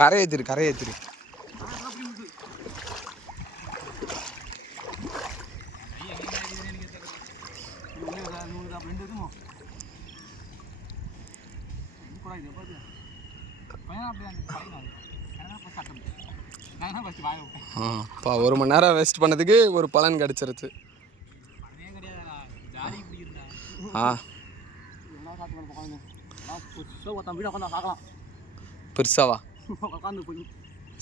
கரை ஏத்திரு கரை ஏத்திரு. ஒரு மணி நேரம் வேஸ்ட் பண்ணதுக்கு ஒரு பலன் கிடைச்சிருச்சு. பெருசாவா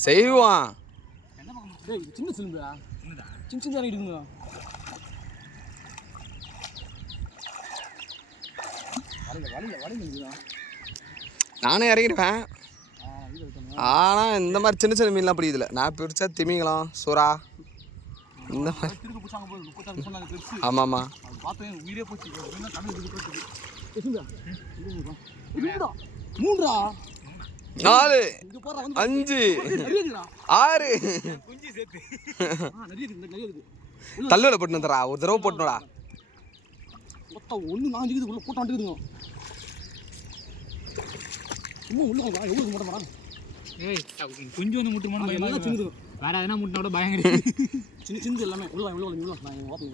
செய்வான். சின்ன சிலும்பா சின்ன சின்ன இருக்குங்க. நானே இறங்கிடுவேன். ஆனால் இந்த மாதிரி சின்ன சின்ன மீன்லாம் பிடிக்குதில்ல. நான் பிடிச்சா திமிங்கலம் சுறா இந்த மாதிரி. ஆமாம்மா நாலு 5 6 தள்ளுல போட்டு வந்துடா. ஒரு தடவை போட்டுடா. ஒன்று 4 உள்ள போட்டு வந்துடுங்க. சும்மா உள்ள எவ்வளோ மாட்டேன். ஏய் கொஞ்சம் ஒன்று முட்டுமான பயம் சின்னது. வேற எதனா முட்டினோட பயம் கிடையாது. சின்ன சின்னது எல்லாமே உள்ள உள்ள நான் ஓப்பன்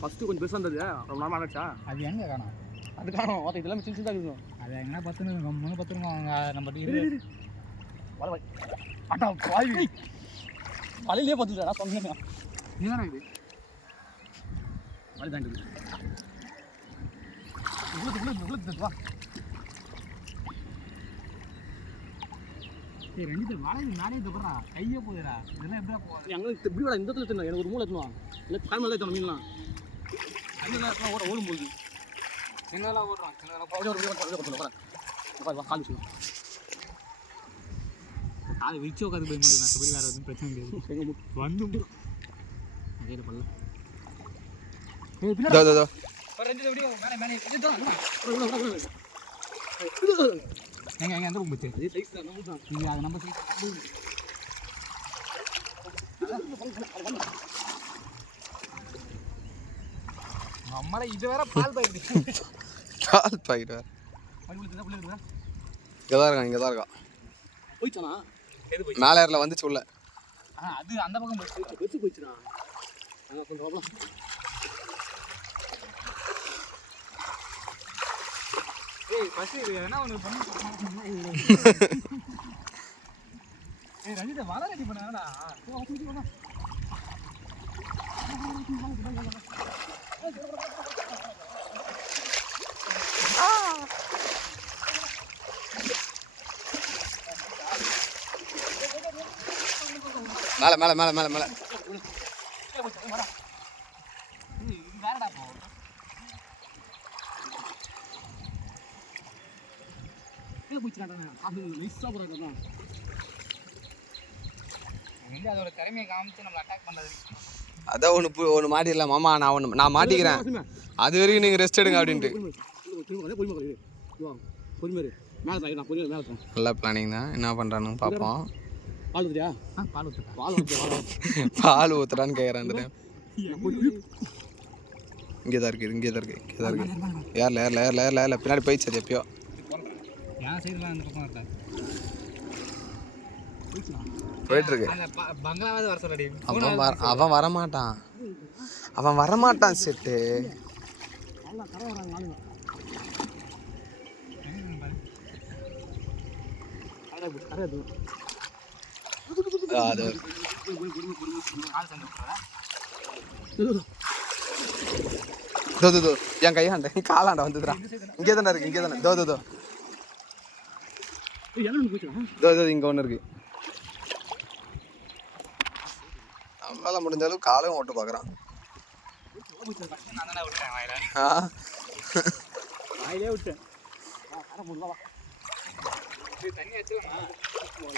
ஃபஸ்ட்டு கொஞ்சம் பெருசாக இருந்தது. ரொம்ப நாள் ஆகிடுச்சா? அது எங்கே காணும்? அது காணும். ஓட்ட இதெல்லாம் சின்ன சின்னதாக இருக்கும். அது எங்கன்னா 10 3 10 அவங்க நம்ம வர அட்டா வாய் வலையிலே பார்த்துட்டா சொன்னேன். நீ தானே இது வலை தாண்டிது. இவ்வளோ வா. சரி ரெண்டு வாழை நானே தப்புறா கையே போதுடா. இதெல்லாம் எப்படியா போகுது? எங்களுக்கு இப்படி விட இந்த இடத்துல எடுத்துணும். எனக்கு ஒரு மூளை எடுத்துணும். இல்லை கால் தான் எடுத்தோம் மீன்லாம். அதெல்லாம் ஓடும் போகுது. சின்னதெல்லாம் ஓடுறான். சின்னதெல்லாம் கால் வச்சுக்கலாம். அது விரிச்சு உட்காந்து போய் மாதிரி மற்றபடி வேறு எதுவும் பிரச்சனை கிடையாது. வந்து அதே பண்ணல. எங்க எங்க எந்த ரூம் வச்சு நீங்கள் அதை நம்ம நம்மளை இது வேற பால் பாய்க்கிட்டு கால் பாய்க்கிட்டு இங்கே தான் இருக்கான். இங்கே தான் இருக்கான். போயிச்சானா மேலே ஏரில் வந்துச்சு உள்ள. அது அந்த பக்கம் போயிடுச்சு. பெருசு போயிடுச்சுண்ணா. நாங்கள் கொஞ்சம் ஏய் பசி என்ன ஒன்று பண்ணி ஏய் ரஞ்சிதா வலை ரெடி பண்ணாடா. மேலே மேலே மேலே மேலே மேலே வேறடா போ. அதோட திறமையை காமிச்சு நம்ம அட்டாக் பண்ணுறது. அதான் ஒன்று மாட்டிடலாம் மாமா. நான் மாட்டிக்கிறேன். அது வரைக்கும் நீங்கள் ரெஸ்ட் எடுங்க அப்படின்ட்டு. நல்ல பிளானிங் தான். என்ன பண்ணுறான்னு பார்ப்போம். பால் ஊற்றுறான்னு கேட்குறேன். அந்த டைம் இங்கே தான் இருக்குது. இங்கே தான் இருக்குது. இங்கே தான் இருக்குது. ஏர்ல ஏர்ல ஏர்ல ஏர்ல ஏர்ல பின்னாடி போயிடுச்சு. அது எப்பயோ போயிட்டுருக்கு. அவன் வரமாட்டான். அவன் வரமாட்டான் செட்டு. என் கையாண்ட காலாண்ட வந்துடுறா. இங்கே தானே இருக்கு. இங்கே தானே தோ இங்கே ஒன்று இருக்கு. நம்மளால முடிஞ்ச அளவுக்கு காலையும் ஓட்டு பார்க்குறான்.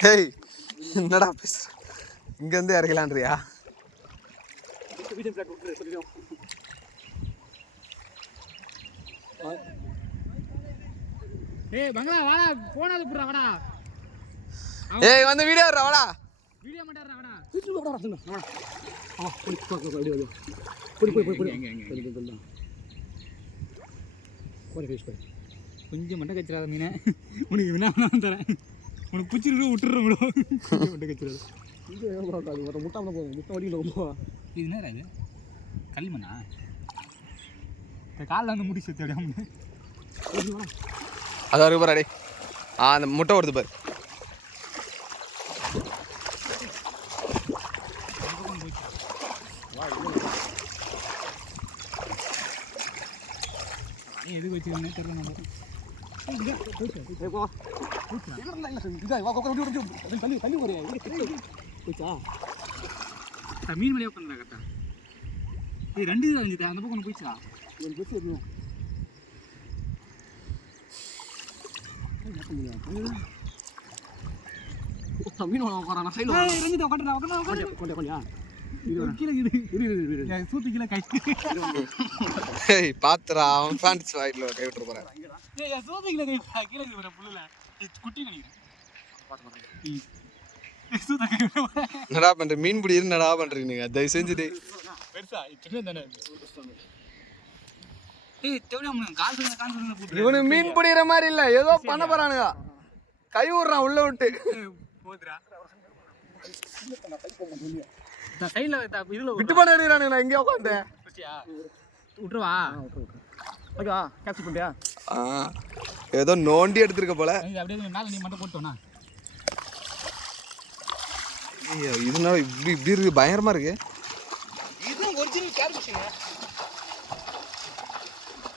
ஹேய் என்னடா பேசு. இங்கேருந்து இறக்கலான்றியா? ஏய் பங்களா வாடா. போனது புறா வாடா. ஏய் வந்து வீடியோ எடுறா வாடா. வீடியோ மாட்டறா வாடா. வீடியோ வாடா சொன்னா. போய் எங்க போய் ஃபேஸ் போய் கொஞ்சம் மட்டும் கச்சிடாத மீனை உனக்கு வேணாம் தரேன் உனக்கு பிடிச்சிருக்கு விட்டுறோம் கொஞ்சம் மட்டும் கச்சிடாது இது ஒரு முட்டை போதும் முட்டை வடியில் ரொம்ப இது என்ன இது களிமண்ணா இந்த காலில் வந்து முடி சேர்த்து அப்படியே அது வரைக்கும் பாரு அடே அந்த முட்டை வருது பாரு எதுக்கு வச்சுக்கோங்க தெரியல மீன் வழியாக உட்காந்துடா கரெக்டா இது 2 இது அழிஞ்சுது அந்த பக்கம் ஒன்று போயிடுச்சா மீன் உட்காரான் சூத்து கீழே கை பாத்துறா அவன் ஃபேன்ஸ் வாயிட்ல கை விட்டுற போறேன் சூத்து கீழே கை கீழே போற புல்லுல குட்டி நினைக்கிறேன் என்னடா பண்ற மீன் பிடி என்னடா பண்றீங்க நீங்க தயவு செஞ்சுட்டு பெருசா சின்ன தானே ஏய் தேவனா கால் இவனு மீன் பிடிக்கிற மாதிரி இல்ல ஏதோ பண்ண போறானுங்க கை விடுறான் உள்ள விட்டு போதுடா நான் சைடுல இதுல விட்டு பண்ண எடுக்கிறானுங்களா எங்கேயோ உட்காந்து விட்டுருவா ஓகேவா கேப்சர் பண்ணியா ஏதோ நோண்டி எடுத்துருக்க போல அப்படியே மேல நீ மட்டும் போட்டோனா இதனால இப்படி இருக்கு பயங்கரமா இருக்கு இதுதான் ஒரிஜினல் கேப்சர்